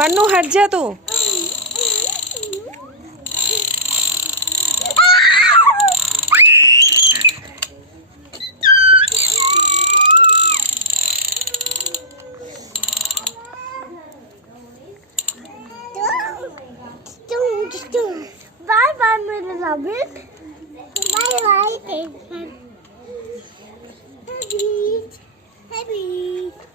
मन्नू हट जा तू। Bye bye, my rabbit. Bye bye. Happy. Happy.